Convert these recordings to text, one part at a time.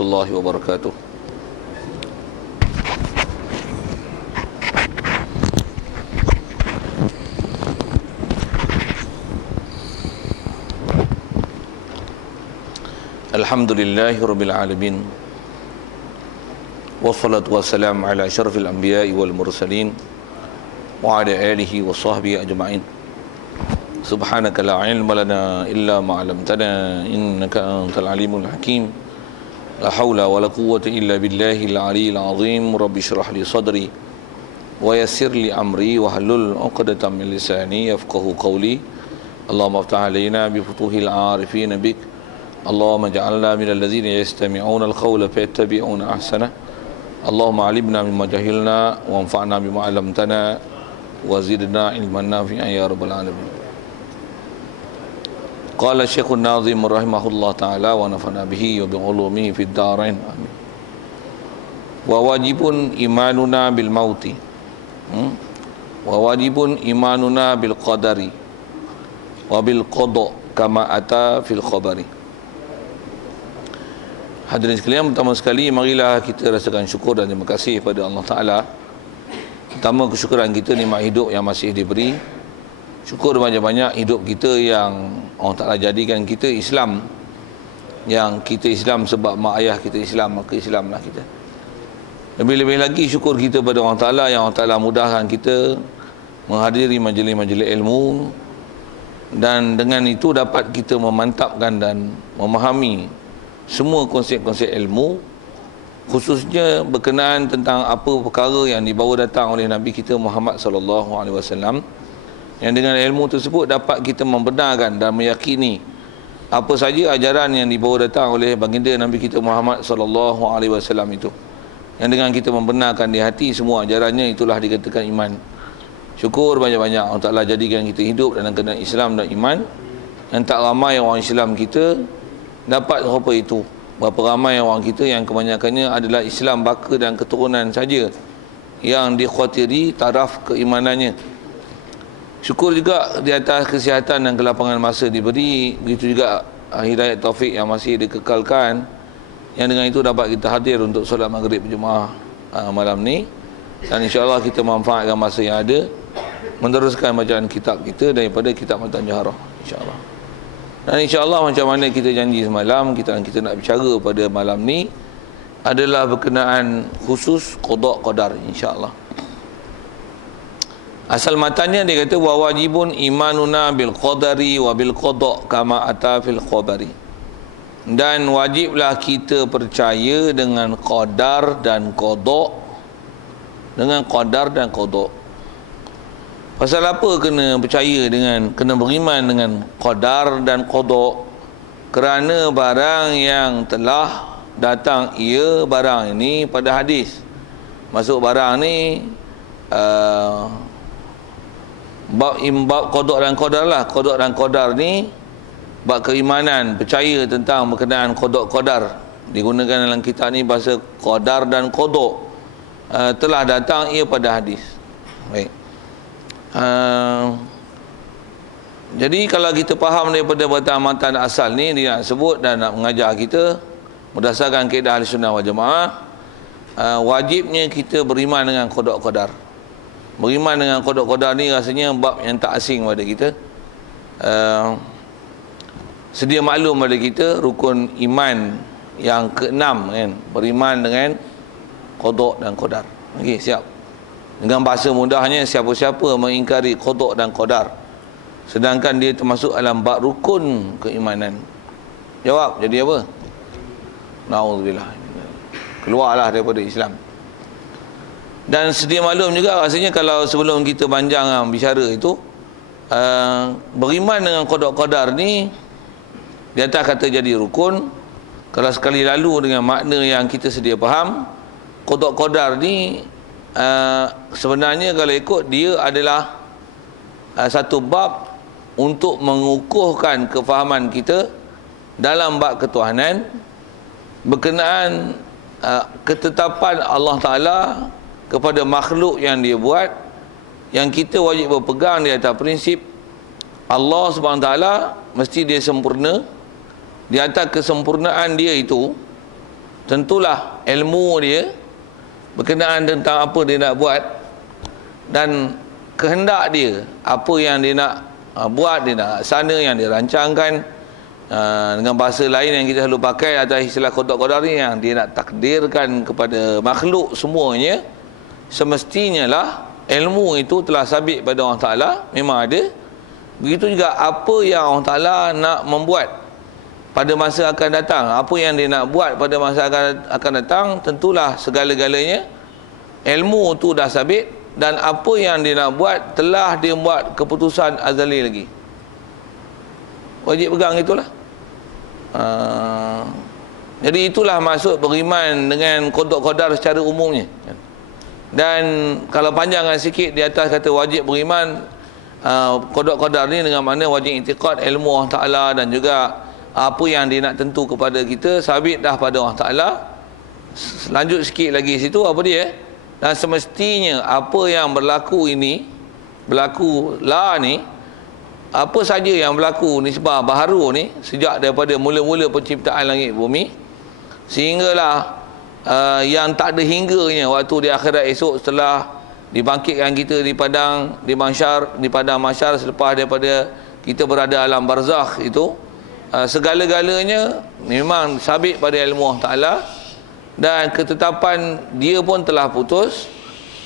warahmatullahi wabarakatuh. Alhamdulillahirabbil alamin. Wassalatu wassalamu ala asyrafil anbiya'i wal mursalin wa ala alihi wa sahbihi ajma'in. Subhanaka la ilma lana illa ma 'allamtana innaka antal alimul hakim. La haula wa la quwwata illa billahil aliyyil azim. Rabbi shrah li sadri wa yassir li amri wa hlul 'uqdatam min lisani yafqahu qawli. Allahumma iftah 'alaina bi futuhil 'arifin bik. Allahumma ja'alna minal ladzina yastami'una al-qawla fayattabi'una ahsana. Allahumma 'allimna mimma jahilna wanfa'na bima 'allamtana wa zidna ilman nafi'an ya rabbal alamin. Qala Syekhun Nazim rahimahullah ta'ala wa nafa'na bihi wa bi'ulumihi fid darain amin. Wa wajibun imanuna bil mauti, wa wajibun imanuna bil qadari wa bil qada kama ata fil khabari. Hadirin sekalian, pertama sekali marilah kita rasakan syukur dan terima kasih pada Allah Ta'ala. Pertama, kesyukuran kita nikmat hidup yang masih diberi. Syukur banyak-banyak hidup kita yang Allah Ta'ala jadikan kita Islam. Yang kita Islam sebab mak ayah kita Islam, maka Islamlah kita. Lebih-lebih lagi syukur kita pada Allah Ta'ala yang Allah Ta'ala mudahkan kita menghadiri majlis-majlis ilmu. Dan dengan itu dapat kita memantapkan dan memahami semua konsep-konsep ilmu, khususnya berkenaan tentang apa perkara yang dibawa datang oleh Nabi kita Muhammad sallallahu alaihi wasallam, yang dengan ilmu tersebut dapat kita membenarkan dan meyakini apa saja ajaran yang dibawa datang oleh baginda Nabi kita Muhammad sallallahu alaihi wasallam itu. Yang dengan kita membenarkan di hati semua ajarannya, itulah dikatakan iman. Syukur banyak-banyak Allah Ta'ala jadikan kita hidup dalam keadaan Islam dan iman. Dan tak ramai orang Islam kita dapat apa itu. Berapa ramai orang kita yang kebanyakannya adalah Islam baka dan keturunan saja yang dikhawatiri taraf keimanannya. Syukur juga di atas kesihatan dan kelapangan masa diberi. Begitu juga hidayat taufik yang masih dikekalkan, yang dengan itu dapat kita hadir untuk solat maghrib berjemaah malam ni. Dan insya-Allah kita manfaatkan masa yang ada meneruskan bacaan kitab kita daripada kitab Matan Jaharah, insya-Allah. Dan insya-Allah macam mana kita janji semalam, kita nak bicara pada malam ni adalah berkenaan khusus qada qadar, insya-Allah. Asal matanya dia kata wa wajibun imanuna bil qadari wa bil qada kama ata fil khabari. Dan wajiblah kita percaya dengan qadar dan qada, dengan qadar dan qada. Pasal apa kena percaya dengan, kena beriman dengan qadar dan qada? Kerana barang yang telah datang ia barang ini pada hadis. Masuk barang ni bab qada dan qadar lah. Qada dan qadar ni bab keimanan, percaya tentang berkenaan qada qadar. Digunakan dalam kitab ni bahasa qadar dan qada. Telah datang ia pada hadis. Baik. Jadi kalau kita faham daripada matan asal ni, dia nak sebut dan nak mengajar kita berdasarkan kaedah Ahlussunnah wal Jamaah, wajibnya kita beriman dengan qada qadar. Beriman dengan qada qadar ni rasanya bab yang tak asing pada kita. Sedia maklum pada kita rukun iman yang keenam kan, beriman dengan qada dan qadar. Okey, siap. Dengan bahasa mudahnya, siapa-siapa mengingkari qada dan qadar sedangkan dia termasuk dalam bab rukun keimanan, jawab jadi apa? Na'udzubillah, keluarlah daripada Islam. Dan sedia maklum juga rasanya kalau sebelum kita panjang bicara itu, beriman dengan qada qadar ni di atas kata jadi rukun. Kalau sekali lalu dengan makna yang kita sedia faham, qada qadar ni sebenarnya kalau ikut dia adalah satu bab untuk mengukuhkan kefahaman kita dalam bab ketuhanan berkenaan ketetapan Allah Ta'ala kepada makhluk yang dia buat, yang kita wajib berpegang di atas prinsip Allah Subhanahu Taala mesti dia sempurna. Di atas kesempurnaan dia itu tentulah ilmu dia berkenaan tentang apa dia nak buat, dan kehendak dia, apa yang dia nak buat, dia nak sana, yang dia rancangkan. Dengan bahasa lain yang kita selalu pakai adalah istilah qada ni, yang dia nak takdirkan kepada makhluk semuanya, semestinya lah ilmu itu telah sabit pada Allah Ta'ala, memang ada. Begitu juga apa yang Allah Ta'ala nak membuat pada masa akan datang, apa yang dia nak buat pada masa akan datang, tentulah segala-galanya ilmu tu dah sabit, dan apa yang dia nak buat telah dia buat keputusan azali lagi. Wajib pegang itulah. Jadi itulah maksud beriman dengan qada secara umumnya. Dan kalau panjangkan sikit di atas kata wajib beriman, qada ni dengan makna wajib i'tiqad ilmu Allah Ta'ala, dan juga apa yang dia nak tentu kepada kita sabit dah pada Allah Ta'ala. Lanjut sikit lagi situ, apa dia? Dan semestinya apa yang berlaku ini, berlaku lah ni, apa saja yang berlaku nisbah baharu ni, sejak daripada mula-mula penciptaan langit bumi sehinggalah yang tak ada hingganya waktu di akhirat esok, setelah dibangkitkan kita di padang, di padang mahsyar, selepas daripada kita berada alam barzakh itu, segala-galanya memang sabit pada ilmu Allah Ta'ala, dan ketetapan dia pun telah putus.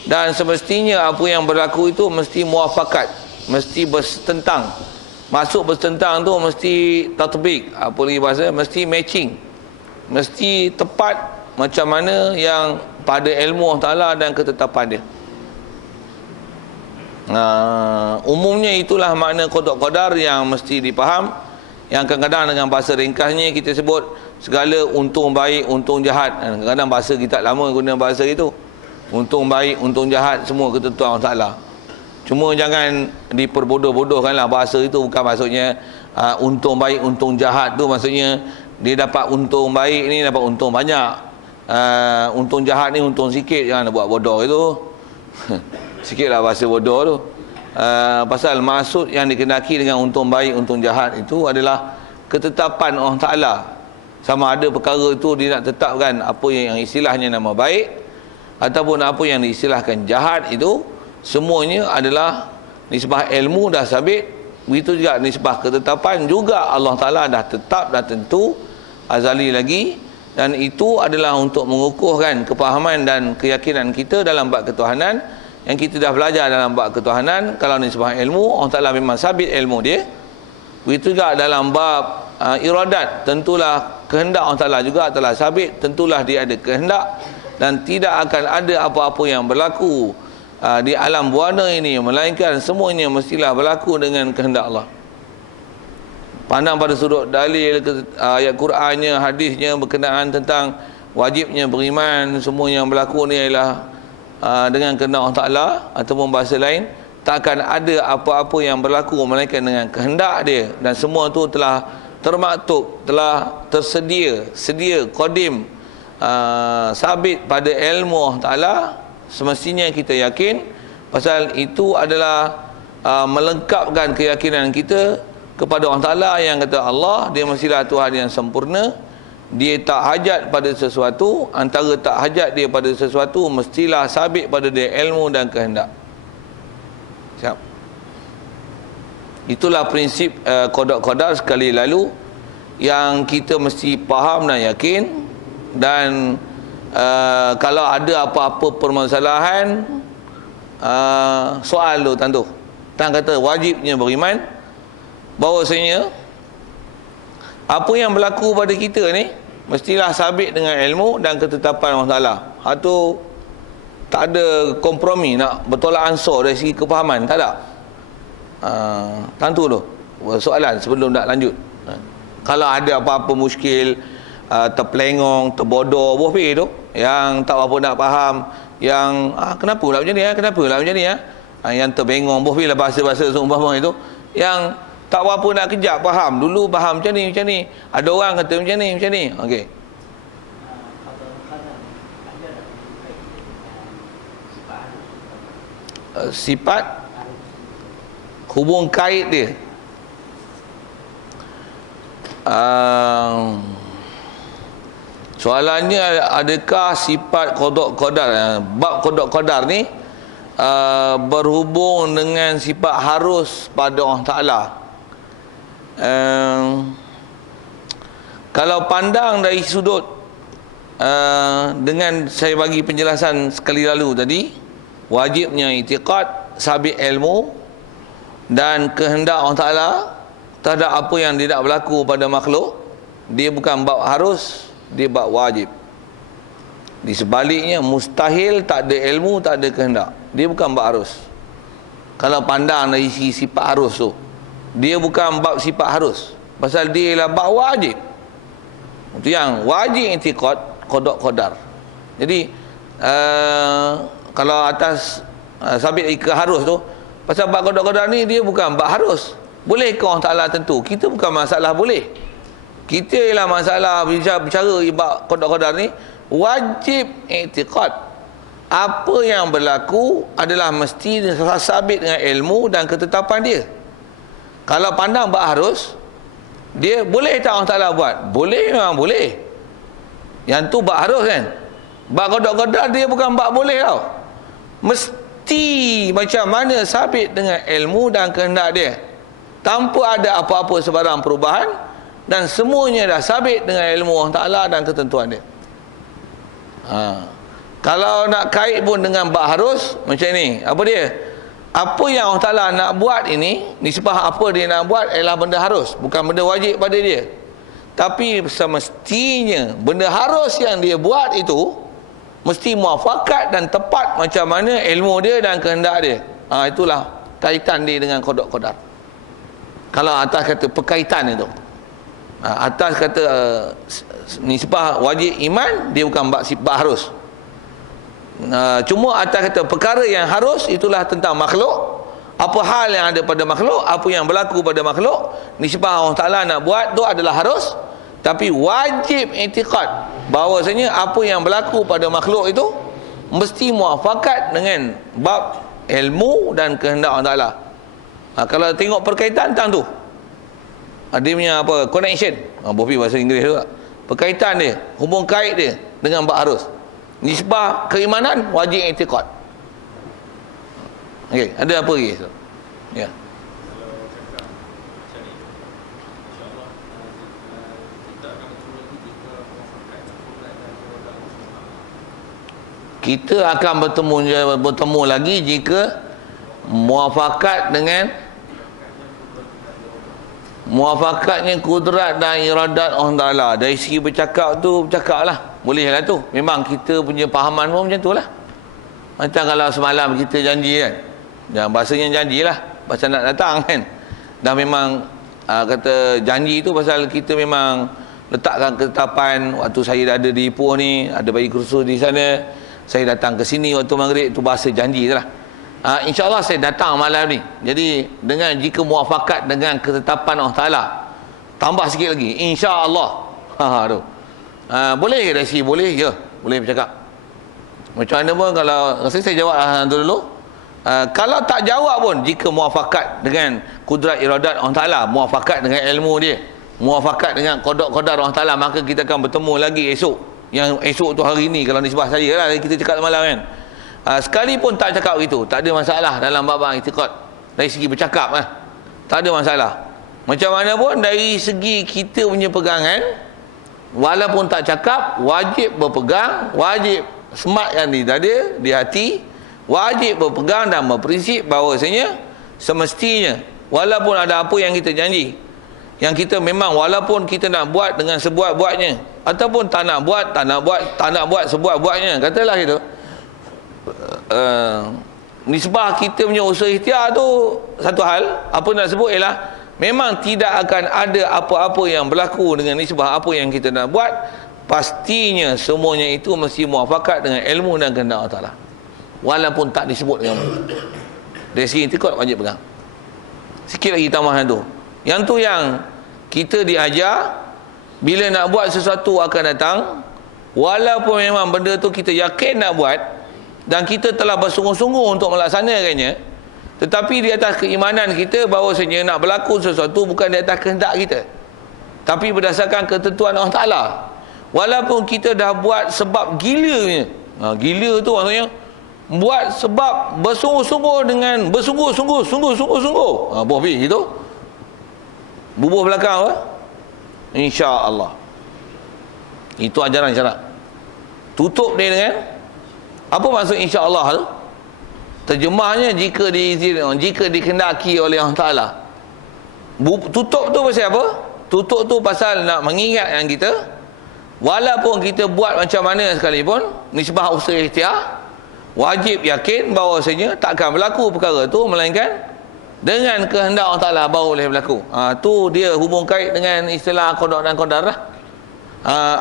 Dan semestinya apa yang berlaku itu mesti muafakat, mesti bertentang. Masuk bertentang tu mesti tatbik, apa lagi bahasa, mesti matching, mesti tepat macam mana yang pada ilmu Allah Ta'ala dan ketetapan dia. Umumnya itulah makna qada yang mesti dipaham, yang kadang-kadang dengan bahasa ringkasnya kita sebut segala untung baik, untung jahat. Kadang-kadang bahasa kita lama guna bahasa itu, untung baik, untung jahat, semua ketentuan Allah Ta'ala. Cuma jangan diperbodoh-bodohkanlah bahasa itu. Bukan maksudnya untung baik, untung jahat tu maksudnya dia dapat untung baik ni dapat untung banyak, untung jahat ni untung sikit. Jangan buat bodoh itu. Sikitlah bahasa bodoh tu. Pasal maksud yang dikendaki dengan untung baik, untung jahat itu adalah ketetapan Allah Ta'ala. Sama ada perkara itu dia nak tetapkan apa yang istilahnya nama baik ataupun apa yang diistilahkan jahat, itu semuanya adalah nisbah ilmu dah sabit. Begitu juga nisbah ketetapan juga Allah Ta'ala dah tetap, dah tentu azali lagi. Dan itu adalah untuk mengukuhkan kepahaman dan keyakinan kita dalam bab ketuhanan, yang kita dah belajar dalam bab ketuhanan. Kalau nisbah ilmu, Allah Ta'ala memang sabit ilmu dia. Begitu juga dalam bab iradat, tentulah kehendak Allah Ta'ala juga telah sabit, tentulah dia ada kehendak, dan tidak akan ada apa-apa yang berlaku di alam buana ini melainkan semuanya mestilah berlaku dengan kehendak Allah. Pandang pada sudut dalil, ayat Qurannya, hadisnya berkenaan tentang wajibnya beriman, semua yang berlaku ni ialah dengan kehendak Allah Ta'ala, ataupun bahasa lain, takkan ada apa-apa yang berlaku melainkan dengan kehendak dia, dan semua tu telah termaktub, telah tersedia, qadim, sabit pada ilmu Allah Ta'ala. Semestinya kita yakin, pasal itu adalah melengkapkan keyakinan kita kepada Allah Ta'ala, yang kata Allah, dia mestilah Tuhan yang sempurna, dia tak hajat pada sesuatu, antara tak hajat dia pada sesuatu mestilah sabit pada dia ilmu dan kehendak. Siap. Itulah prinsip qada sekali lalu yang kita mesti faham dan yakin. Dan kalau ada apa-apa permasalahan, soal tu tentu Tuhan kata wajibnya beriman, bahawasanya apa yang berlaku pada kita ni mestilah sabit dengan ilmu dan ketetapan Allah Ta'ala. Itu tak ada kompromi nak bertolak ansur dari segi kepahaman, tak ada. Tentu tu soalan sebelum nak lanjut. Kalau ada apa-apa muskil, terpelengong, terbodoh, buah pergi tu, yang tak apa nak faham, yang kenapa pula macam ni, kenapa pula macam ni, yang terbengong, buah pergi lah bahasa-bahasa seumpama itu, yang tak apa nak kejap faham, dulu faham macam ni, ada orang kata macam ni, okey. Sifat hubung kait dia, Soalannya, adakah sifat qada qadar, bab qada qadar ni berhubung dengan sifat harus pada Allah Ta'ala? Kalau pandang dari sudut dengan saya bagi penjelasan sekali lalu tadi, wajibnya i'tiqad, sabit ilmu dan kehendak Allah Ta'ala terhadap apa yang tidak berlaku pada makhluk, dia bukan bab harus, dia bab wajib. Di sebaliknya, mustahil, tak ada ilmu, tak ada kehendak, dia bukan bab harus. Kalau pandang dari sifat harus tu, dia bukan bab sifat harus, pasal dia ialah bab wajib. Itu yang wajib i'tiqad, qada qadar. Jadi kalau atas sabit ke harus tu, pasal bab qada qadar ni dia bukan bab harus. Boleh ke Allah Ta'ala tentu? Kita bukan masalah boleh. Kita ialah masalah bicara bab qada qadar ni wajib i'tiqad. Apa yang berlaku adalah mesti sabit dengan ilmu dan ketetapan dia. Kalau pandang bab harus, dia boleh tak Allah Ta'ala buat? Boleh, memang boleh. Yang tu bab harus kan. Bab qada qadar dia bukan bab boleh tau. Mesti macam mana sabit dengan ilmu dan kehendak dia, tanpa ada apa-apa sebarang perubahan, dan semuanya dah sabit dengan ilmu Allah Ta'ala dan ketentuan dia. Kalau nak kait pun dengan bab harus, macam ni, apa dia? Apa yang Allah Ta'ala nak buat ini, nisbah apa dia nak buat ialah benda harus, bukan benda wajib pada dia. Tapi semestinya benda harus yang dia buat itu mesti muafakat dan tepat macam mana ilmu dia dan kehendak dia. Itulah kaitan dia dengan qada qadar. Kalau atas kata perkaitan itu, atas kata nisbah wajib iman, dia bukan bab sifat harus. Cuma atas kata perkara yang harus, itulah tentang makhluk. Apa hal yang ada pada makhluk, apa yang berlaku pada makhluk, nisbah Allah Ta'ala nak buat tu adalah harus. Tapi wajib i'tiqad bahawasanya apa yang berlaku pada makhluk itu mesti muafakat dengan bab ilmu dan kehendak Allah Ta'ala. Kalau tengok perkaitan tentang tu, dia punya apa, connection, Bofi bahasa Inggeris juga, perkaitan dia, hubung kait dia dengan bab harus. Nisbah keimanan wajib i'tiqad. Okey, ada apa lagi? Ya. Kita akan bertemu lagi jika muafakat dengan muafakatnya kudrat dan iradat Allah Ta'ala. Dari segi bercakap tu, bercakap lah, boleh lah tu. Memang kita punya fahaman pun macam tu lah. Macam kalau semalam kita janji kan, dan bahasanya janji lah, pasal nak datang kan, dah memang kata janji tu pasal kita memang letakkan ketetapan. Waktu saya dah ada di Ipoh ni, ada bagi kursus di sana, saya datang ke sini waktu maghrib, tu bahasa janji je lah. InsyaAllah saya datang malam ni. Jadi dengan jika muafakat dengan ketetapan Allah Ta'ala, tambah sikit lagi, InsyaAllah. Boleh ke dari sini? Boleh je, boleh bercakap. Macam mana pun, kalau rasa saya jawab dulu. Kalau tak jawab pun, jika muafakat dengan kudrat iradat Allah Ta'ala, muafakat dengan ilmu dia, muafakat dengan qada qadar Allah Ta'ala, maka kita akan bertemu lagi esok. Yang esok tu hari ni, kalau nisbah saya lah, kita cakap malam kan. Sekalipun tak cakap begitu, tak ada masalah dalam bab i'tiqad. Dari segi bercakap tak ada masalah. Macam mana pun dari segi kita punya pegangan, walaupun tak cakap, wajib berpegang, wajib semak yang di dada, di hati, wajib berpegang dan berprinsip bahawasanya semestinya walaupun ada apa yang kita janji, yang kita memang walaupun kita nak buat dengan sebuat-buatnya, ataupun tak nak buat sebuat-buatnya, katalah gitu, nisbah kita punya usaha ikhtiar tu satu hal. Apa nak sebut ialah memang tidak akan ada apa-apa yang berlaku dengan nisbah apa yang kita nak buat, pastinya semuanya itu mesti muafakat dengan ilmu dan kehendak Allah Ta'ala, walaupun tak disebut dengan dari segi i'tiqad wajib pegang. Sikit lagi tambahan tu, yang tu yang kita diajar bila nak buat sesuatu akan datang, walaupun memang benda tu kita yakin nak buat dan kita telah bersungguh-sungguh untuk melaksanakannya, tetapi di atas keimanan kita bahawasanya nak berlaku sesuatu bukan di atas kehendak kita, tapi berdasarkan ketentuan Allah Ta'ala. Walaupun kita dah buat sebab gilanya. Gila tu maksudnya buat sebab bersungguh-sungguh dengan sungguh-sungguh. Buah bih gitu. Bubuh belakang apa? Insya-Allah. Itu ajaran syarak. Tutup dia dengan apa maksud insya-Allah tu? Terjemahnya jika dikehendaki oleh Allah Taala. Tutup tu pasal apa? Tutup tu pasal nak mengingatkan kita, walaupun kita buat macam mana sekalipun, nisbah usaha ikhtiar, wajib yakin bahawasanya takkan berlaku perkara tu melainkan dengan kehendak Allah Taala baru boleh berlaku. Tu dia hubung kait dengan istilah qada dan qadar lah.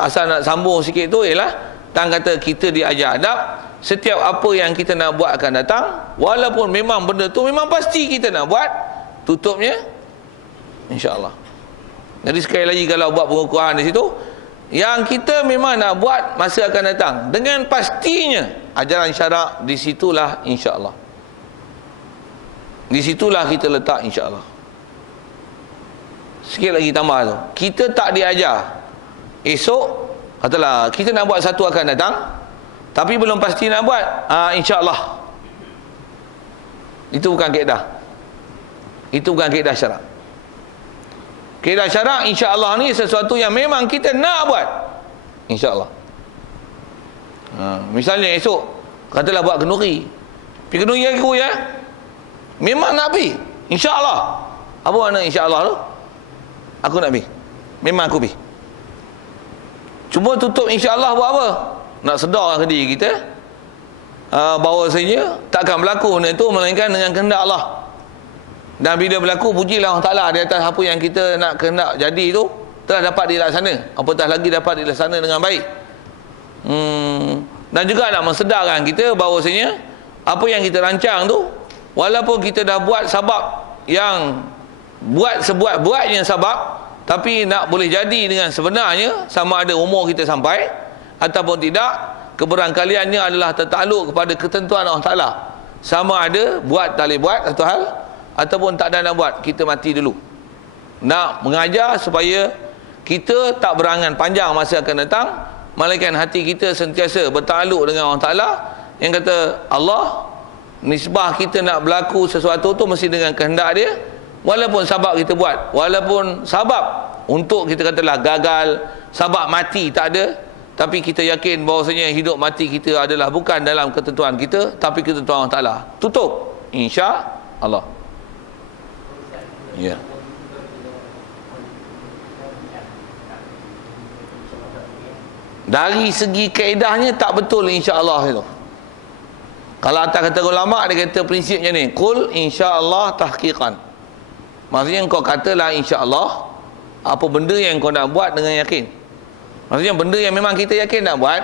Asal nak sambung sikit tu ialah tang kata kita diajar adab. Setiap apa yang kita nak buat akan datang, walaupun memang benda tu memang pasti kita nak buat, tutupnya insya-Allah. Jadi sekali lagi kalau buat pengukuran di situ, yang kita memang nak buat masa akan datang dengan pastinya ajaran syarak, di situlah insya-Allah. Di situlah kita letak insya-Allah. Sikit lagi tambah tu. Kita tak diajar esok katalah kita nak buat satu akan datang, tapi belum pasti nak buat, insya-Allah. Itu bukan kaedah. Itu bukan kaedah syarak. Kaedah syarak insya-Allah ni sesuatu yang memang kita nak buat, insya-Allah. Misalnya esok katalah buat kenduri. Pergi kenduri aku ya. Memang nak pergi, insya-Allah. Apa makna insya-Allah tu? Aku nak pergi. Memang aku pergi. Cuma tutup insya-Allah buat apa? Nak sedarkan ke diri kita bahawasanya takkan berlaku benda itu melainkan dengan kehendak Allah. Dan bila berlaku, pujilah Allah Ta'ala di atas apa yang kita nak kehendak jadi itu telah dapat dilaksana, apatah lagi dapat dilaksana dengan baik. Dan juga nak mensedarkan kita bahawasanya apa yang kita rancang tu, walaupun kita dah buat sabab yang buat sebuat-buatnya sabab, tapi nak boleh jadi dengan sebenarnya, sama ada umur kita sampai ataupun tidak, keberangkaliannya adalah tertakluk kepada ketentuan Allah Ta'ala. Sama ada buat tak boleh buat satu hal, ataupun tak ada nak buat, kita mati dulu. Nak mengajar supaya kita tak berangan panjang masa akan datang, melainkan hati kita sentiasa bertakluk dengan Allah Ta'ala, yang kata Allah, nisbah kita nak berlaku sesuatu tu mesti dengan kehendak dia, walaupun sabab kita buat, walaupun sabab untuk kita katalah gagal, sabab mati tak ada, tapi kita yakin bahawasanya hidup mati kita adalah bukan dalam ketentuan kita, tapi ketentuan Allah Ta'ala. Tutup insya Allah. Ya. Dari segi kaedahnya tak betul insya-Allah itu. Kalau atas kata ulama, dia kata prinsipnya ni, qul insya-Allah tahqiqan. Maksudnya kau katalah insya-Allah apa benda yang kau nak buat dengan yakin. Maksudnya benda yang memang kita yakin nak buat.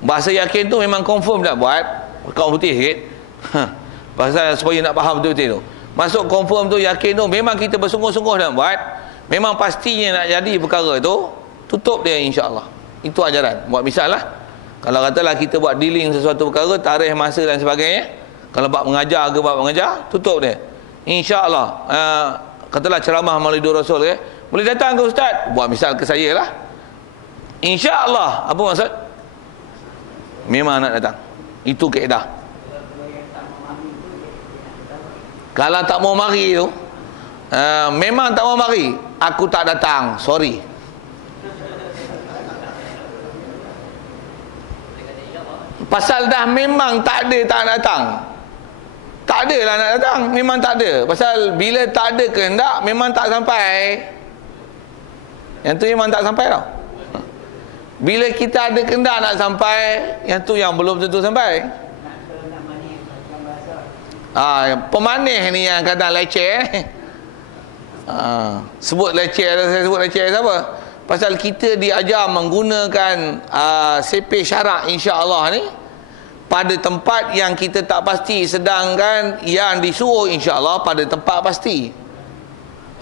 Bahasa yakin tu memang confirm nak buat. Kau putih sikit. Pasal supaya nak faham betul-betul tu. Masuk confirm tu, yakin tu, memang kita bersungguh-sungguh nak buat, memang pastinya nak jadi perkara tu, tutup dia insya-Allah. Itu ajaran. Buat misal lah, kalau katalah kita buat dealing sesuatu perkara, tarikh, masa dan sebagainya, kalau bab mengajar ke bab mengajar, tutup dia insya-Allah. Katalah ceramah Maulidur Rasul ke, boleh datang ke ustaz? Buat misal ke saya lah, insya-Allah. Apa maksud? Memang nak datang. Itu kaedah. Kalau tak mau mari tu, memang tak mau mari, aku tak datang, sorry. Pasal dah memang tak ada tak datang. Tak ada lah nak datang, memang tak ada. Pasal bila tak ada kehendak, memang tak sampai. Yang tu memang tak sampai tau. Bila kita ada kehendak nak sampai, yang tu yang belum tentu sampai. Pemanih ni yang kadang leceh. Sebut leceh, saya sebut leceh siapa? Pasal kita diajar menggunakan CP syarak insya-Allah ni pada tempat yang kita tak pasti, sedangkan yang disuruh insya-Allah pada tempat pasti.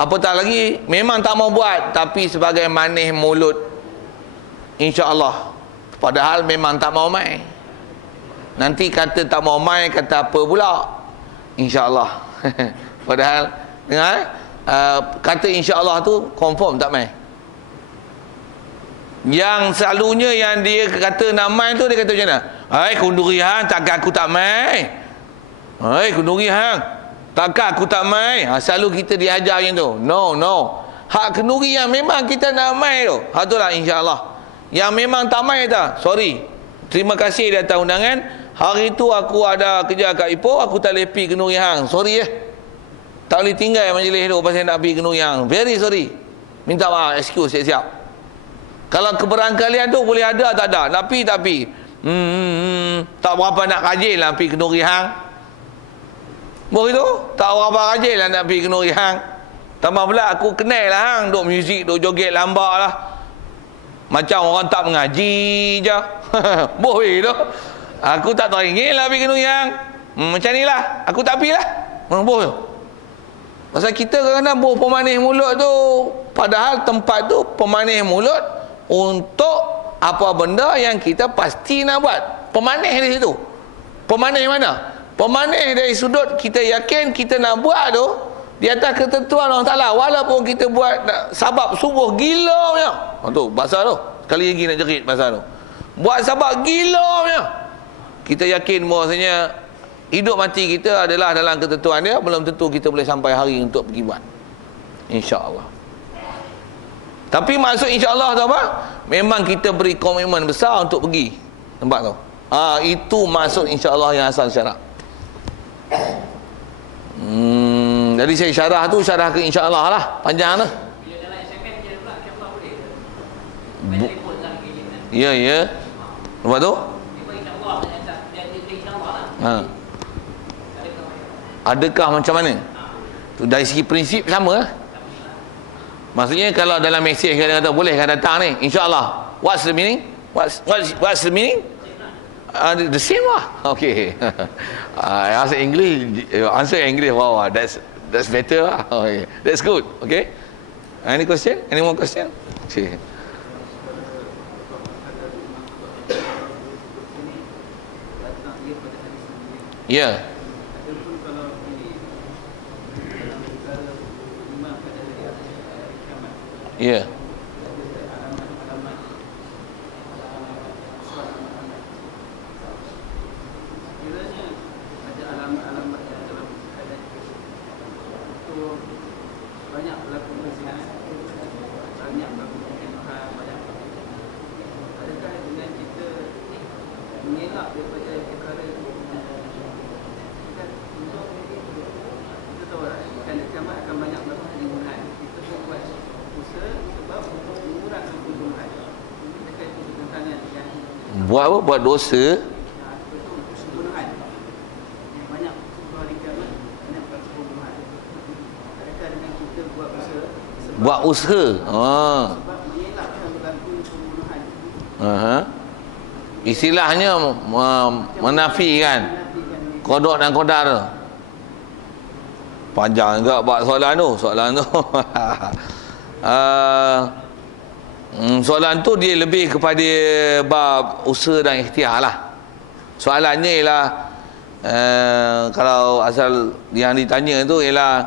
Apatah lagi memang tak mau buat, tapi sebagai manih mulut insya-Allah, padahal memang tak mau mai. Nanti kata tak mau mai, kata apa pula? InsyaAllah. Padahal dengar, kata insya-Allah tu confirm tak mai. Yang selalunya yang dia kata nak main tu, dia kata macam mana? Hai kenduri hang, takkan aku tak main. Hai kenduri hang, takkan aku tak main. Selalu kita diajar macam tu. No. Hak kenduri yang memang kita nak main tu, hak tu lah insya-Allah. Yang memang tak main tak, sorry. Terima kasih di atas undangan. Hari tu aku ada kerja kat Ipoh, aku tak boleh pergi kenduri hang. Sorry tak boleh tinggal majlis tu pasal nak pergi kenduri hang. Very sorry. Minta maaf, excuse, siap-siap. Kalau keberangkalian tu boleh ada tak ada, nak pergi tak pergi. Tak berapa nak rajin lah pergi kenduri hang. Begitu, tak berapa rajin lah nak pergi kenduri hang. Tambah pula aku kenal lah hang, duk muzik, duk joget lambak lah. Macam orang tak mengaji je. Boleh tu. Aku tak teringin lah pergi kenduri hang. Macam ni lah, aku tak pergi lah. Boleh. Pasal kita kadang-kadang pemanis mulut tu, padahal tempat tu pemanis mulut untuk apa benda yang kita pasti nak buat. Pemanis di situ. Pemanis mana? Pemanis dari sudut kita yakin kita nak buat tu di atas ketentuan Allah Ta'ala. Walaupun kita buat sabab subuh gila punya. Tu bahasa tu. Sekali lagi nak jerit bahasa tu. Buat sabab gila punya. Kita yakin bahawasanya hidup mati kita adalah dalam ketentuan dia. Belum tentu kita boleh sampai hari untuk pergi buat. InsyaAllah. Tapi maksud insya-Allah tu apa? Memang kita beri komitmen besar untuk pergi tempat tu. Itu maksud insya-Allah yang asal syarak. Jadi saya syarah ke insya-Allah lah, panjang lah. Bila dalam SMS dia pula insya-Allah boleh. Telefon lah kita. Ya. Lepas tu? Insya-Allah dia insya-Allah lah. Adakah macam mana? Tu dari segi prinsip sama lah. Maksudnya kalau dalam mesej dia kata boleh kan datang ni, insya-Allah. What's the meaning? What's the meaning? The same lah. Okay. I answer English. Answer English. Wow, that's better lah. Okay. That's good. Okay. Any question? Any more question? Okay. Yeah. Ya. Buat apa? Buat dosa. Buat usaha. Istilahnya menafikan kodok dan kodar. Panjang juga buat soalan tu. Soalan tu dia lebih kepada bab usaha dan ikhtiar lah. Soalannya ialah kalau asal yang ditanya tu ialah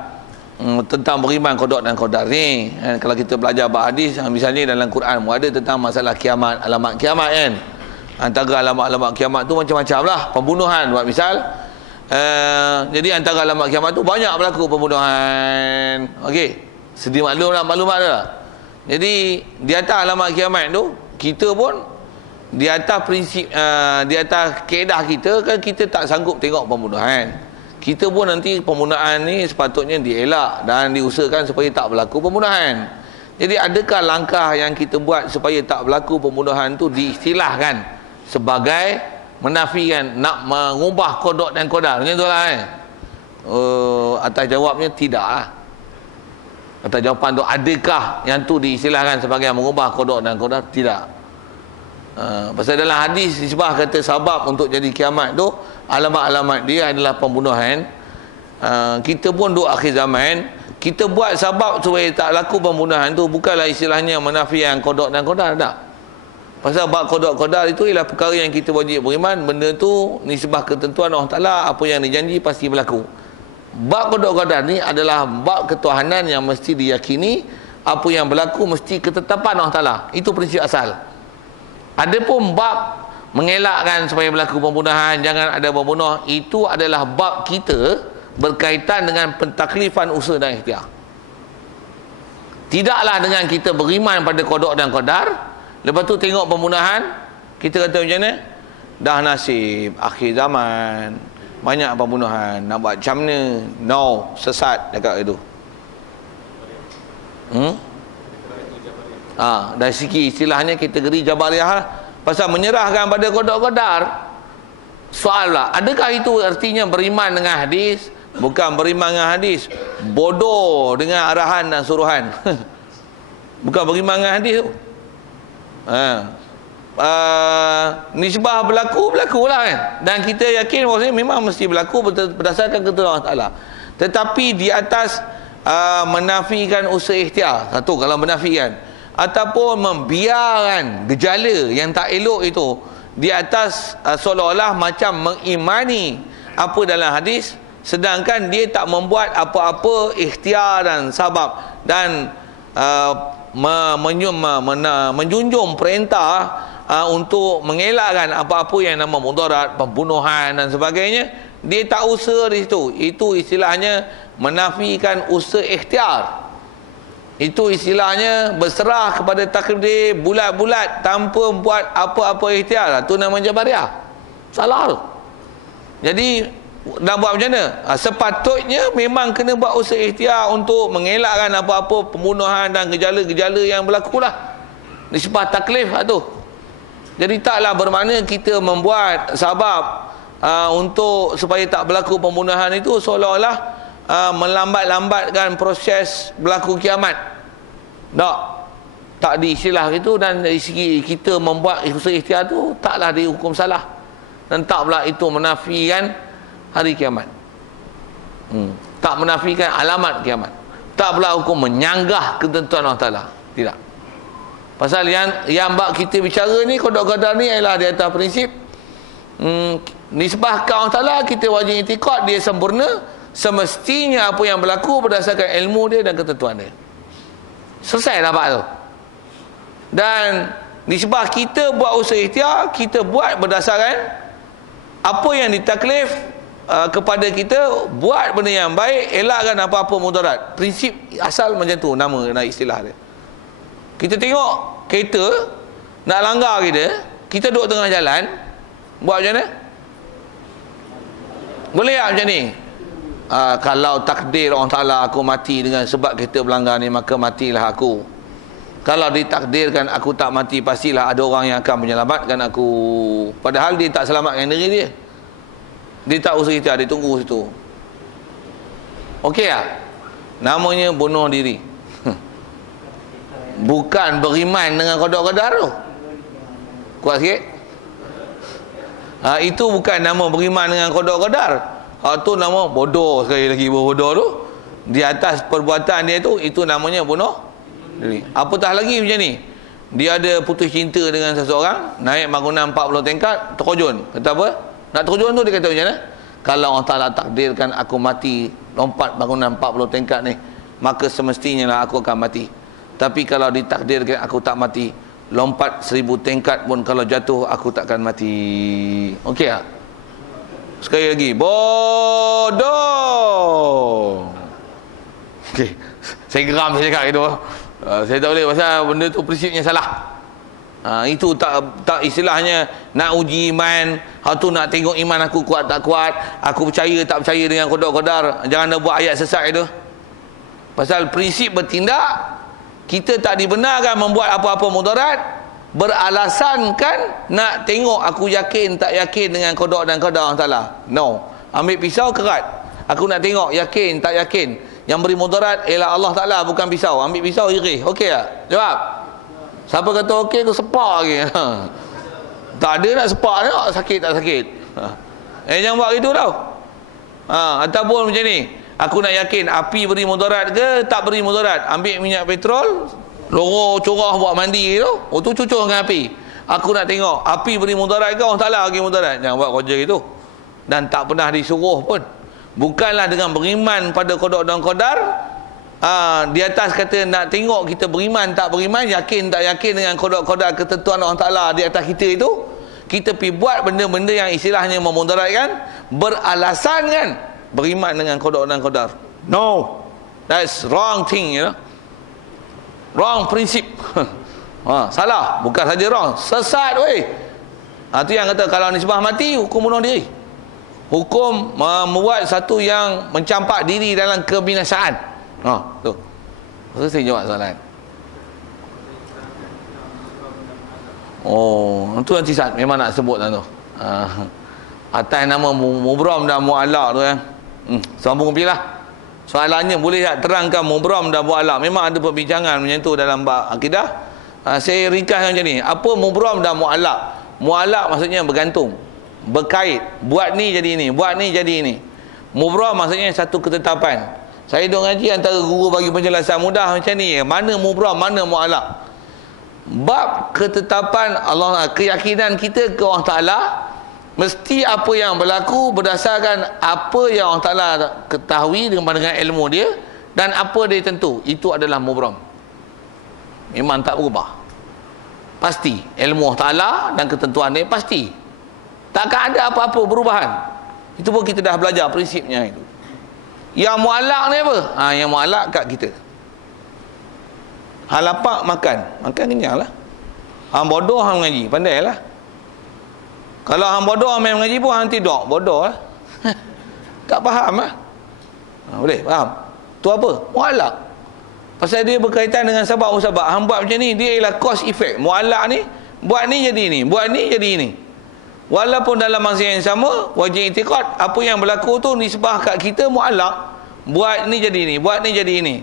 tentang beriman qada dan qadar ni. Kalau kita belajar bab hadis, misalnya dalam Quran ada tentang masalah kiamat, alamat kiamat kan. Antara alamat-alamat kiamat tu macam-macam lah. Pembunuhan buat misal. Jadi antara alamat kiamat tu banyak berlaku pembunuhan. Okey, sedia maklum lah maklumat dah. Jadi di atas alamat kiamat tu kita pun di atas prinsip di atas kaedah kita kan kita tak sanggup tengok pembunuhan. Kita pun nanti pembunuhan ni sepatutnya dielak dan diusahakan supaya tak berlaku pembunuhan. Jadi adakah langkah yang kita buat supaya tak berlaku pembunuhan tu diistilahkan sebagai menafikan, nak mengubah kodok dan kodar macam tu lah atas jawabnya tidak lah. Atas jawapan tu adakah yang tu diistilahkan sebagai mengubah kodok dan kodar? Tidak. Pasal dalam hadis disebut kata sebab untuk jadi kiamat tu alamat-alamat dia adalah pembunuhan. Kita pun duk akhir zaman, kita buat sebab supaya tak laku pembunuhan tu bukanlah istilahnya menafikan kodok dan kodar, tak. Pasal bab kodok kodar itu ialah perkara yang kita wajib beriman, benda tu nisbah ketentuan Allah Ta'ala, apa yang dijanji pasti berlaku. Bab kodok kodar ni adalah bab ketuhanan yang mesti diyakini Apa yang berlaku mesti ketetapan Allah Ta'ala. Itu prinsip asal. Adapun bab mengelakkan supaya berlaku pembunuhan, jangan ada pembunuh, itu adalah bab kita berkaitan dengan pentaklifan usaha dan ikhtiar. Tidaklah dengan kita beriman pada qada dan qadar, lepas tu tengok pembunuhan, kita kata macam mana? Dah nasib akhir zaman, banyak pembunuhan, nak buat macam mana? No, sesat dekat itu. Dari segi istilahnya kategori Jabariyah lah. Pasal menyerahkan pada qada qadar. Soal lah, adakah itu artinya beriman dengan hadis? Bukan beriman dengan hadis, bodoh dengan arahan dan suruhan. Bukan beriman dengan hadis tu. Nisbah berlakulah kan, dan kita yakin bahawa memang mesti berlaku berdasarkan ketentuan Allah Ta'ala. Tetapi di atas menafikan usaha ikhtiar, satu kalau menafikan, ataupun membiarkan gejala yang tak elok itu di atas seolah-olah macam mengimani apa dalam hadis, sedangkan dia tak membuat apa-apa ikhtiar dan sabab dan menjunjung perintah untuk mengelakkan apa-apa yang nama mudarat, pembunuhan dan sebagainya. Dia tak usaha di situ. Itu istilahnya menafikan usaha ikhtiar. Itu istilahnya berserah kepada takdir bulat-bulat tanpa buat apa-apa ikhtiar. Itu nama Jabariyah. Salah tu. Jadi nak buat macam mana? Sepatutnya memang kena buat usaha ikhtiar untuk mengelakkan apa-apa pembunuhan dan gejala-gejala yang berlaku lah. Nisbah taklif lah tu. Jadi taklah bermakna kita membuat sabab untuk supaya tak berlaku pembunuhan itu seolah-olah melambat-lambatkan proses berlaku kiamat. Tak diistilah itu, dan dari segi kita membuat usaha ikhtiar tu taklah dihukum salah, dan tak pula itu menafikan hari kiamat. Tak menafikan alamat kiamat. Tak pula hukum menyanggah ketentuan Allah Ta'ala. Tidak. Pasal yang bab kita bicara ni, qada-qadar ni ialah di atas prinsip nisbah ke Allah Ta'ala, kita wajib i'tiqad dia sempurna, semestinya apa yang berlaku berdasarkan ilmu dia dan ketentuan dia. Selesai dah bab tu. Dan nisbah kita buat usaha ikhtiar, kita buat berdasarkan apa yang ditaklif kepada kita, buat benda yang baik, elakkan apa-apa mudarat. Prinsip asal macam tu, nama dan istilah dia. Kita tengok kereta nak langgar kita duduk tengah jalan, buat macam mana? Boleh tak macam ni? Kalau takdir Allah Ta'ala aku mati dengan sebab kereta berlanggar ni, maka matilah aku. Kalau ditakdirkan aku tak mati, pastilah ada orang yang akan menyelamatkan aku. Padahal dia tak selamatkan diri dia. Dia tak usaha ikhtiar, dia tunggu situ. Okey tak? Namanya bunuh diri. Bukan beriman dengan qada qadar tu. Kuat sikit. Itu bukan nama beriman dengan qada qadar. Tu nama bodoh, sekali lagi bodoh tu. Di atas perbuatan dia tu, itu namanya bunuh diri. Apatah lagi macam ni, dia ada putus cinta dengan seseorang, naik bangunan 40 tingkat, terkojun. Kata apa? Nak terkojun tu dia kata macam mana? Kalau Allah Ta'ala takdirkan aku mati lompat bangunan 40 tingkat ni, maka semestinya lah aku akan mati. Tapi kalau ditakdirkan aku tak mati, lompat 1000 tingkat pun kalau jatuh aku takkan mati. Okey tak? Sekali lagi, bodoh. Okey, saya geram saya cakap itu. Saya tak boleh, pasal benda tu prinsipnya salah. Itu tak istilahnya nak uji iman. Tu nak tengok iman aku kuat tak kuat, aku percaya tak percaya dengan qada qadar. Jangan nak buat ayat sesat itu. Pasal prinsip bertindak, kita tak dibenarkan membuat apa-apa mudarat beralasankan nak tengok aku yakin tak yakin dengan qada dan qadar Allah Ta'ala. No. Ambil pisau kerat, aku nak tengok yakin tak yakin. Yang beri mudarat ialah Allah Ta'ala, bukan pisau. Ambil pisau irih. Okey tak? Jawab. Siapa kata okey, aku sepak lagi. Tak ada nak sepak ni, sakit tak sakit. Jangan buat itu tau. Ataupun macam ni, aku nak yakin api beri mudarat ke tak beri mudarat. Ambil minyak petrol, lorong curah buat mandi tu, tu cucur dengan api. Aku nak tengok api beri mudarat ke Allah Ta'ala bagi mudarat. Jangan buat kerja itu. Dan tak pernah disuruh pun. Bukanlah dengan beriman pada qada dan qadar di atas kata nak tengok kita beriman tak beriman, yakin tak yakin dengan kodok-kodok ketentuan Allah Ta'ala di atas kita itu, kita pergi buat benda-benda yang istilahnya memudaratkan, beralasan kan beriman dengan kodok dan kodar. No, that's wrong thing, you know, wrong prinsip. Salah, bukan saja wrong, sesat weh. Itu yang kata kalau nisbah mati, hukum bunuh diri, hukum membuat satu yang mencampak diri dalam kebinasaan. Tu. Terus saya jawab soalan. Itu nanti saat memang nak sebut tu. Atas nama mubram dan mu'allaq tu kan. Sambung pergi lah. Soalannya boleh tak terangkan mubram dan mu'allaq? Memang ada perbincangan menyentuh dalam bab akidah. Saya ringkas macam ni. Apa mubram dan mu'allaq? Mu'allaq maksudnya bergantung, berkait. Buat ni jadi ini, buat ni jadi ini. Mubram maksudnya satu ketetapan. Saya duk ngaji, antara guru bagi penjelasan mudah macam ni. Mana mubram, mana mu'allaq? Bab ketetapan Allah, keyakinan kita ke Allah Ta'ala, mesti apa yang berlaku berdasarkan apa yang Allah Ta'ala ketahui dengan ilmu dia, dan apa dia tentu. Itu adalah mubram. Memang tak berubah, pasti. Ilmu Allah Ta'ala dan ketentuan dia pasti, takkan ada apa-apa perubahan. Itu pun kita dah belajar prinsipnya itu. Yang mu'allaq ni apa? Yang mu'allaq kat kita. Hang lapar makan kenyang lah. Hang bodoh hang mengaji, pandai lah. Kalau hang bodoh hang main mengaji pun hang tidur, bodoh lah. Tak faham lah. Boleh faham? Tu apa? Mu'allaq. Pasal dia berkaitan dengan sebab-sebab. Hang buat macam ni, dia ialah cause effect. Mu'allaq ni, buat ni jadi ni, buat ni jadi ni. Walaupun dalam masa yang sama, wajib i'tiqad, apa yang berlaku tu nisbah kat kita mu'allaq. Buat ni jadi ni, buat ni jadi ni.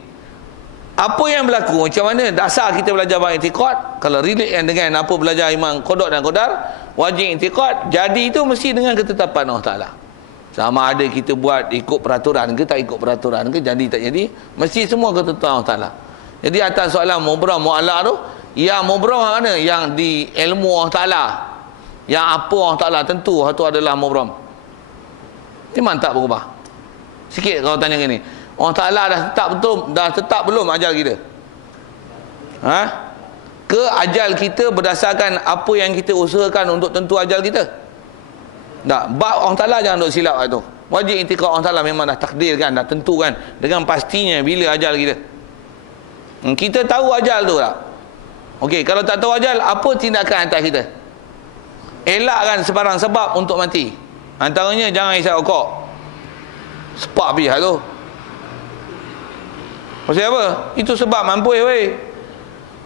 Apa yang berlaku, macam mana dasar kita belajar bab i'tiqad? Kalau relate dengan apa belajar iman qada dan qadar, wajib i'tiqad, jadi itu mesti dengan ketetapan Allah Ta'ala. Sama ada kita buat ikut peraturan ke tak ikut peraturan ke, jadi tak jadi, mesti semua ketentuan Allah Ta'ala. Jadi atas soalan mubram mu'allaq tu, yang mubram mana? Yang di ilmu Allah Ta'ala, yang apa Allah Ta'ala tentu, itu adalah mubram. Memang tak berubah. Sikit kalau tanya gini, Allah Ta'ala dah tetap belum ajal kita? Ke ajal kita berdasarkan apa yang kita usahakan untuk tentu ajal kita? Tak. Bab Allah Ta'ala jangan duk silap tu. Wajib i'tiqad Allah Ta'ala memang dah takdirkan, dah tentukan dengan pastinya bila ajal kita. Kita tahu ajal tu tak? Okey, kalau tak tahu ajal, apa tindakan atas kita? Elakkan sebarang sebab untuk mati. Antaranya jangan hisap rokok. Sepak pihak tu. Pasal apa? Itu sebab mampus weh.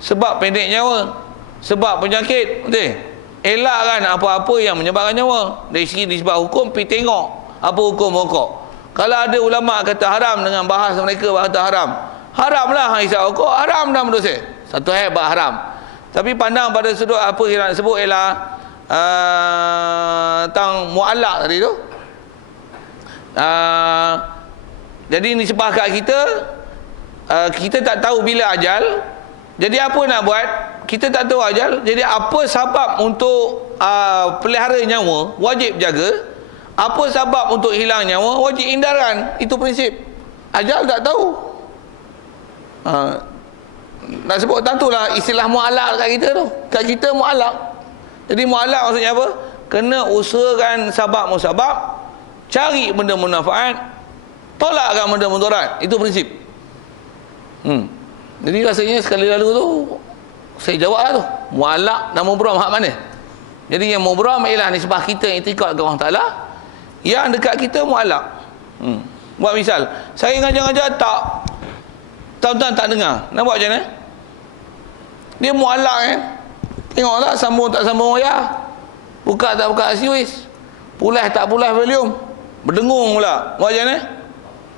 Sebab pendek nyawa, sebab penyakit. Betul? Elakkan apa-apa yang menyebabkan nyawa. Dari segi disebab hukum, pergi tengok apa hukum rokok. Kalau ada ulama kata haram dengan bahas mereka kata haram, haramlah hisap rokok, haram dah berdosa. Satu hebat haram. Tapi pandang pada sudut apa yang nak sebut ialah tentang mu'allaq tadi tu. Jadi nisbah kat kita, kita tak tahu bila ajal. Jadi apa nak buat? Kita tak tahu ajal. Jadi apa sebab untuk pelihara nyawa, wajib jaga. Apa sebab untuk hilang nyawa, wajib hindarkan. Itu prinsip. Ajal tak tahu. Nak sebut tentulah istilah mu'allaq kat kita tu. Kat kita mu'allaq. Jadi mu'allaq maksudnya apa? Kena usahakan sabab-musabab, cari benda manfaat, tolakkan benda mudarat. Itu prinsip. Jadi rasanya sekali lalu tu saya jawab lah tu, mu'allaq dan mubram hak mana? Jadi yang mubram ialah nisbah kita i'tiqad kepada Allah Ta'ala, yang dekat kita mu'allaq. Buat misal, saya ngajar-ngajar tuan-tuan tak dengar, nak buat macam mana? Dia mu'allaq kan? Tengok tak sambung tak sambung wayar, buka tak buka siwis, pulas tak pulas volume, berdengung pula. Buat macam mana?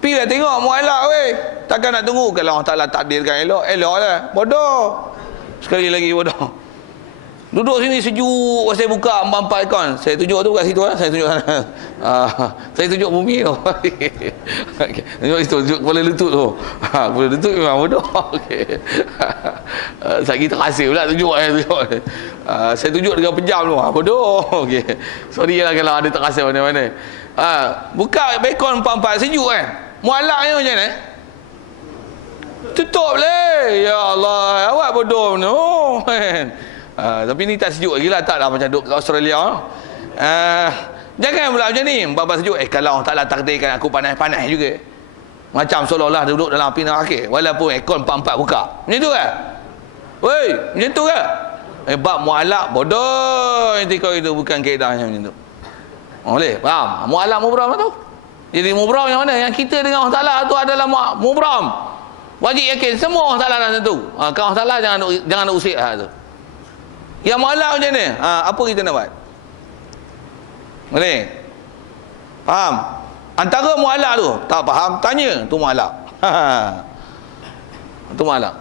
Pergi lah tengok mu'allaq weh. Takkan nak tunggu kalau Allah Ta'ala takdirkan elok, elok lah. Bodoh. Sekali lagi bodoh. Duduk sini sejuk, saya buka 4 ikon. Saya tunjuk tu kat situ lah. Saya tunjuk sana. Saya tunjuk bumi tu. Okay. Tunjuk situ, tunjuk kepala lutut tu. Kepala lutut memang bodoh. Okay. Saya kita kasih pula tunjuk. Saya tunjuk dengan pejam tu. Bodoh. Okay. Sorry lah kalau ada tak kasih mana-mana. Buka bekon 4 sejuk kan. Mu'allaqnya macam mana? Tutup boleh. Ya Allah, awak bodoh ni. Oh. Tapi ni tak sejuk lagi lah, taklah macam duduk kat Australia. Jangan pula macam ni. Bab sejuk. Kalau Allah Ta'ala takdirkan aku panas-panas juga. Macam seolah-olah duduk dalam api neraka. Walaupun aircon 4-4 buka. Macam tu kan? Woi, macam tu kan? Bab mu'alak bodoh. Nanti kau itu bukan kaedahnya macam tu. Boleh? Faham? Mu'alak mubram tu. Jadi mubram yang mana? Yang kita dengan Allah Ta'ala tu adalah mubram. Wajib yakin semua Allah Ta'ala dah tentu. Kalau Allah Ta'ala jangan nak usik tu. Yang mu'alak macam ni? Apa kita nak buat? Boleh? Faham? Antara mu'alak tu tak faham, tanya. Tu mu'alak. Tu mu'alak.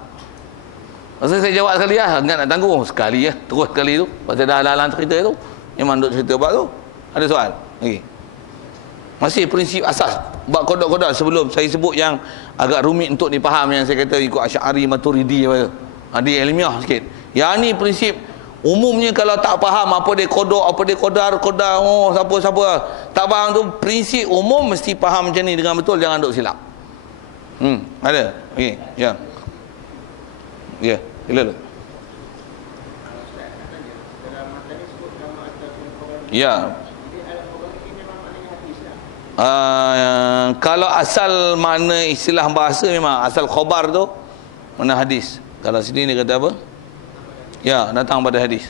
Masa saya jawab sekali lah, ingat nak tanggung sekali ya, terus sekali tu. Pasal dah halang cerita tu. Memang duk cerita bab tu. Ada soal? Lagi. Masih prinsip asas. Bab kodok-kodok sebelum saya sebut yang agak rumit untuk dipaham, yang saya kata ikut Asy'ari Maturidi apa tu. Dia ilmiah sikit. Yang ni prinsip umumnya kalau tak faham apa dia kodok, apa dia kodar, siapa-siapa tak faham tu, prinsip umum mesti faham macam ni dengan betul, jangan duk silap. Ada? Okey, ya. Ya, sila tu. Ya. Kalau asal makna istilah bahasa memang asal khabar tu mana hadis. Kalau sini dia kata apa? Ya, datang pada hadis.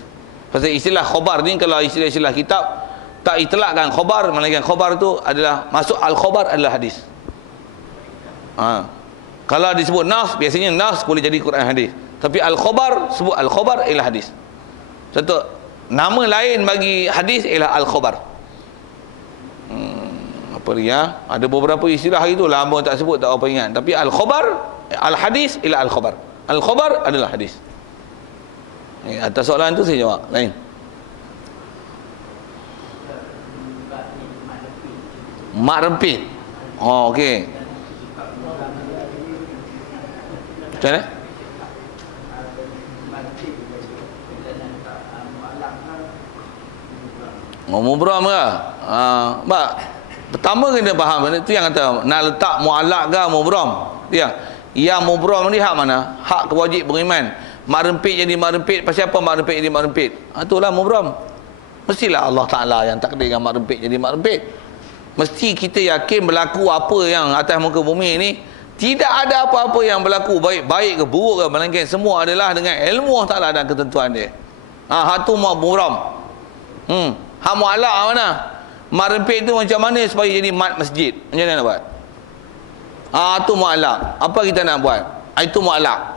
Pasal istilah khabar ni, kalau istilah-istilah kitab tak itlakkan khabar, melainkan khabar tu adalah masuk al-khabar adalah hadis. Kalau disebut nas, biasanya nas boleh jadi Quran hadis. Tapi al-khabar, sebut al-khabar ialah hadis. Contoh, nama lain bagi hadis ialah al-khabar. Apa dia? Ada beberapa istilah itu lama tak sebut, tak apa ingat. Tapi al-khabar, al-hadis ialah al-khabar. Al-khabar adalah hadis. Atas soalan tu saya jawab. Lain. Mak rempit. Oh, okey. Macam mana? Mubram ke? Pertama kena faham, itu yang kata nak letak mu'alak ke mubram. Yang mubram ni hak mana? Hak kewajib beriman. Mak rempit jadi mak rempit. Pasal apa mak rempit jadi mak rempit? Itulah mubram. Mestilah Allah Ta'ala yang takdirkan mak rempit jadi mak rempit. Mesti kita yakin berlaku apa yang atas muka bumi ni. Tidak ada apa-apa yang berlaku baik ke buruk ke, melainkan semua adalah dengan ilmu Allah Ta'ala dan ketentuan dia. Hak tu mubram. Hak mu'alak mana? Mak rempit tu macam mana supaya jadi mat masjid? Macam mana nak buat? Tu mu'alak. Apa kita nak buat? Itu mu'alak.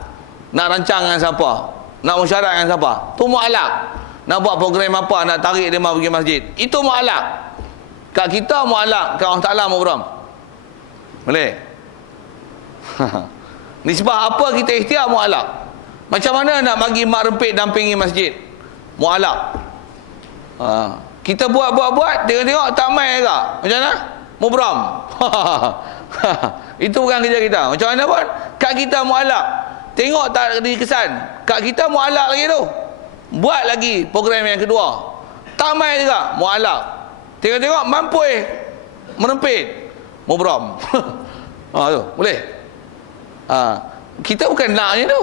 Nak rancang dengan siapa? Nak musyarat dengan siapa? Tu mu'alak. Nak buat program apa? Nak tarik dia pergi masjid? Itu mu'alak. Kat kita mu'alak, kat Allah Ta'ala mubram. Boleh? Nisbah apa kita ikhtiar mu'alak. Macam mana nak bagi mak rempit dampingi masjid? Mu'alak. Kita buat, tengok tak main ke? Macam mana? Mubram. Itu bukan kerja kita. Macam mana pun kat kita mu'alak. Tengok tak dikesan. Kat kita mu'alak lagi tu. Buat lagi program yang kedua. Tak main juga, mu'alak. Tengok mampu merempit. Mubram. Tu, boleh? Kita bukan nak je tu.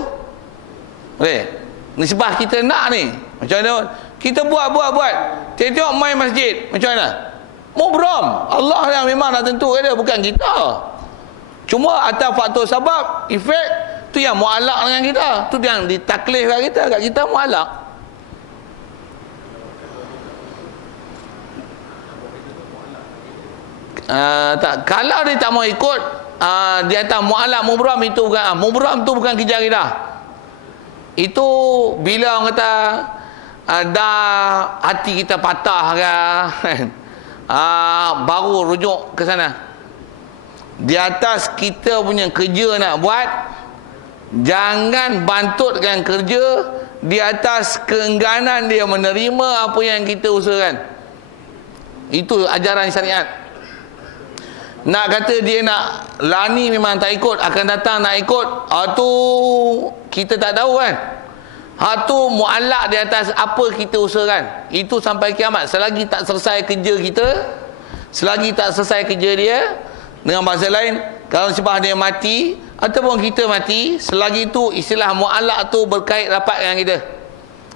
Boleh? Nisbah kita nak ni. Macam mana? Kita buat. Tengok main masjid. Macam mana? Mubram. Allah yang memang dah tentu dia, bukan kita. Cuma atas faktor sebab, efek, tu yang mu'alak dengan kita. Tu yang ditaklif kat kita. Kat kita mu'alak. Tak, kalau dia tak mau ikut di atas mu'alak mubram, itu bukan mubram tu bukan kerja kita. Itu bila orang kata dah hati kita patah ke baru rujuk ke sana. Di atas kita punya kerja nak buat, jangan bantutkan kerja di atas keengganan dia menerima apa yang kita usahakan. Itu ajaran syariat. Nak kata dia nak lani memang tak ikut, akan datang nak ikut, tu kita tak tahu kan. Tu mu'alak di atas apa kita usahakan. Itu sampai kiamat. Selagi tak selesai kerja kita, selagi tak selesai kerja dia, dengan bahasa lain, Kalau sebab dia mati ataupun kita mati, selagi itu istilah mu'allaq tu berkait rapat dengan kita.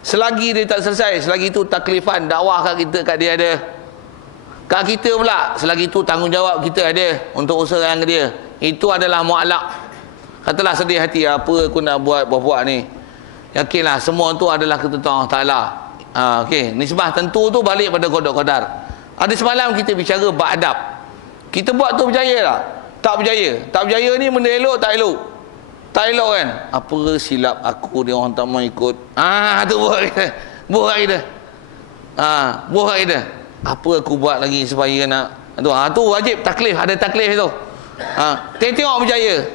Selagi dia tak selesai, selagi itu taklifan dakwah kat dia ada. Kat kita pula, selagi itu tanggungjawab kita ada untuk usahakan dia. Itu adalah mu'allaq. Katalah sedih hati, apa aku nak buat ni. Yakinlah semua tu adalah ketentuan Allah Ta'ala. Okey, nisbah tentu tu balik pada qada qadar. Ada semalam kita bicara ba'adab. Kita buat tu berjaya tak? Tak berjaya. Tak berjaya ni benda elok tak elok? Tak elok kan? Apa silap aku, dia orang tak mau ikut. Tu buat kita. Buat kita. Buat kita. Apa aku buat lagi supaya nak tu wajib taklif, ada taklif tu. Tengok berjaya.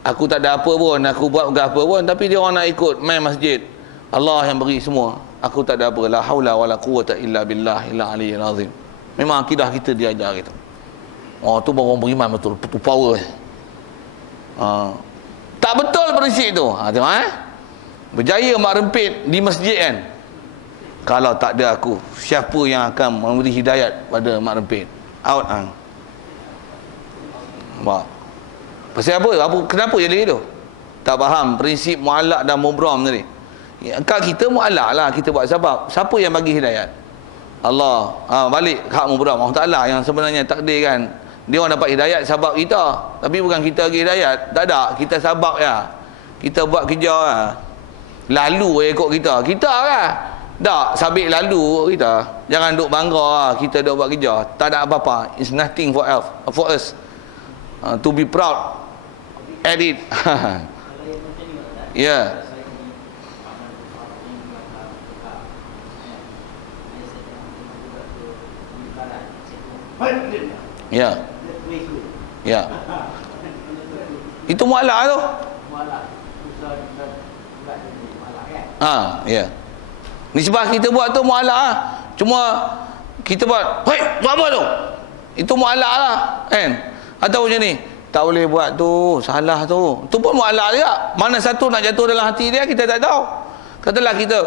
Aku tak ada apa pun, aku buat bukan apa pun, tapi dia orang nak ikut main masjid. Allah yang beri semua. Aku tak ada apa. La haula wala quwwata illa billah illa aliyyil azim. Memang akidah kita diajar kita. Tu baru orang beriman betul, betul power. Tak betul prinsip tu. Tengok berjaya mak rempit di masjid kan. Kalau tak ada aku, siapa yang akan memberi hidayat pada mak rempit? Out pasal apa? Kenapa jadi itu? Tak faham prinsip mu'allaq dan mubram tadi. Kat kita mu'allaq lah, kita buat sebab. Siapa yang bagi hidayat? Allah. Balik hak mubram. Allah Ta'ala yang sebenarnya takdir kan. Dia orang dapat hidayat sebab kita. Tapi bukan kita bagi hidayat. Tak ada. Kita sabak ya. Kita buat kerja lah. Lalu ikut kita. Kita lah. Tak. Sabik lalu kita. Jangan duk bangga lah. Kita duk buat kerja. Tak ada apa-apa. It's nothing for us. To be proud at it. Ya. Ya. Ya. Itu mu'allaq tu. Ya. Nisbah kita buat tu mu'allaq Cuma kita buat, buat apa tu? Itu mu'allaq lah, kan? Atau macam ni, tak boleh buat tu, salah tu. Tu pun mu'allaq juga. Mana satu nak jatuh dalam hati dia, kita tak tahu. Katalah kita,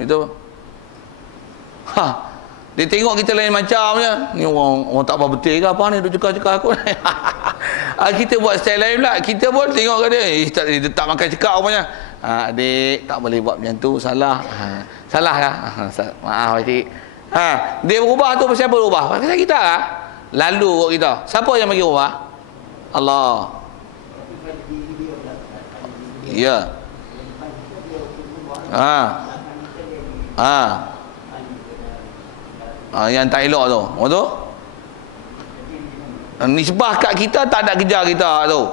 itu. Dia tengok kita lain macam je. Ni orang tak apa betul ke apa ni, duk cekak-cekak aku. Kita buat style lain pula. Kita pun tengok ke dia, dia tak makan cekak rupanya. Adik, tak boleh buat macam tu, salah. Salah lah. Maaf adik. Dia berubah tu pasal apa berubah? Pasal kita lah. Lalu kot kita. Siapa yang bagi ubah? Allah. Ya. Yang tak elok tu. Betul? Nisbah kat kita tak ada kejar kita tu.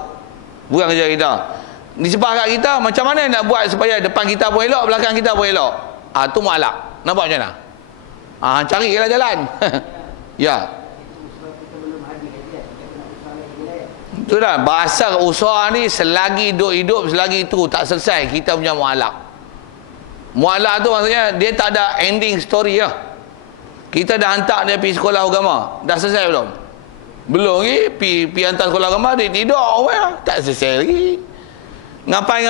Bukan kejar kita. Nisbah kat kita macam mana nak buat supaya depan kita pun elok, belakang kita pun elok. Tu mu'allaq. Nak buat macam mana? Carilah jalan. Ya. Itu dah bahasa usaha ni, selagi hidup selagi itu tak selesai kita punya mu'allaq. Mu'allaq tu maksudnya dia tak ada ending story lah. Kita dah hantar dia pergi sekolah agama, dah selesai belum? Belum lagi. Pergi hantar sekolah agama, dia tidur tak selesai lagi. Ngapai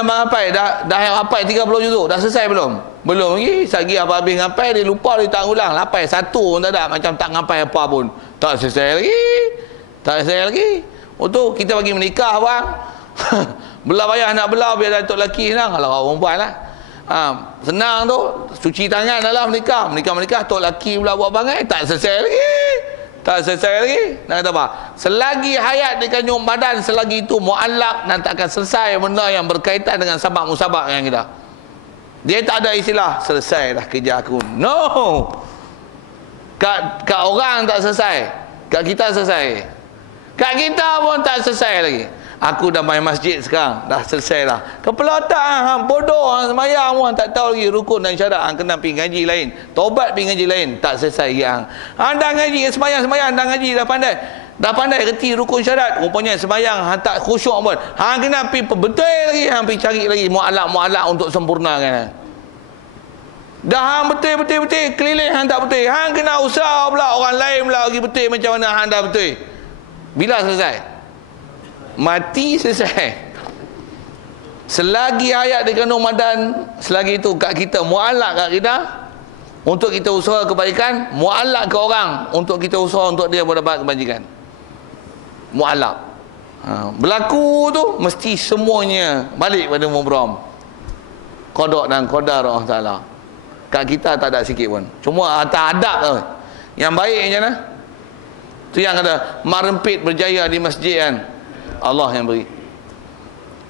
dah ngapai 30 juzuk, dah selesai belum? Belum lagi. Sagi apa habis ngapai, dia lupa, dia tak ulang. Lapai satu pun tak ada, macam tak ngapai apa pun. Tak selesai lagi. Tak selesai lagi. Tu kita bagi menikah bang. Belah payah nak belah biar datuk lelaki senang. Kalau orang perempuan lah. Senang tu, cuci tangan dalam menikah. Menikah tok lelaki pula buat bangai, tak selesai lagi. Tak selesai lagi. Nak kata apa? Selagi hayat di kandung badan, selagi itu mu'allaq, dan tak akan selesai benda yang berkaitan dengan sabab musabab yang kita. Dia tak ada istilah selesai dah kerja aku. No. Kat orang tak selesai. Kat kita selesai. Kat kita pun tak selesai lagi. Aku dah main masjid sekarang, dah selesai dah. Kepala otak bodoh sembahyang pun tak tahu lagi rukun dan syarat. Kena pergi ngaji lain, tobat pergi ngaji lain, tak selesai yang. Dah ngaji sembahyang dah ngaji, dah pandai reti rukun syarat, rupanya sembahyang tak khusyuk pun. Kena pergi betul lagi, pergi cari lagi mu'allaq untuk sempurnakan. Dah betul keliling tak betul. Kena usaha pula orang lain pula lagi betul macam mana dah betul. Bila selesai? Mati selesai. Selagi hayat di kandung badan, selagi itu kat kita mu'allaq kat kita untuk kita usaha kebaikan, mu'allaq ke orang untuk kita usaha untuk dia mendapat kebajikan. Mu'allaq. Berlaku tu mesti semuanya balik pada mubram. Qada dan qadar Allah Taala. Kat kita tak ada sikit pun. Cuma atas adab tu. Yang baik macam mana? Tu yang kata marempit berjaya di masjid kan. Allah yang beri.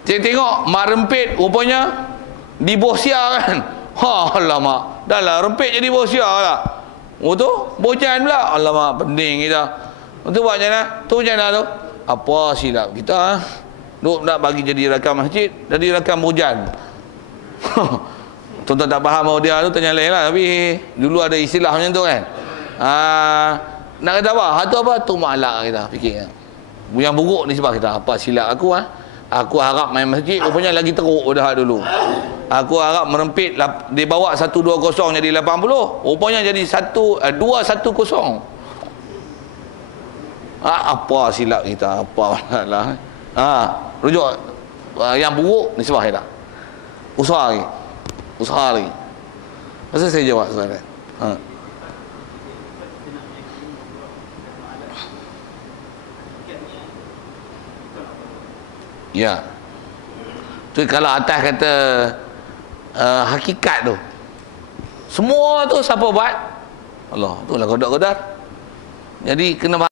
Tengok marempit rupanya di Bosia kan. Alamak. Dah lah rempit jadi Bosia lah. Tu bojan pula. Alamak pening kita. Tu buat macam mana? Tu macam mana tu? Apa silap kita? Duk nak bagi jadi rakam masjid, jadi rakam bojan. Tuan-tuan tak faham bahawa dia tu tanya lain lah. Tapi dulu ada istilah macam tu kan. Nak kata apa? Tu apa? Tu malak kita fikir. Yang buruk ni sebab kita apa silap aku Aku harap main masjid rupanya lagi teruk dah dulu. Aku harap merempit dia bawa 120 jadi 80, rupanya jadi 210. Apa silap kita? Apa lah. Rujuk yang buruk ni sebab kita. Usaha lagi. Masa saya jawab soalan. Ya. Tu kalau atas kata hakikat tu. Semua tu siapa buat? Allah. Itulah qada qadar. Jadi kena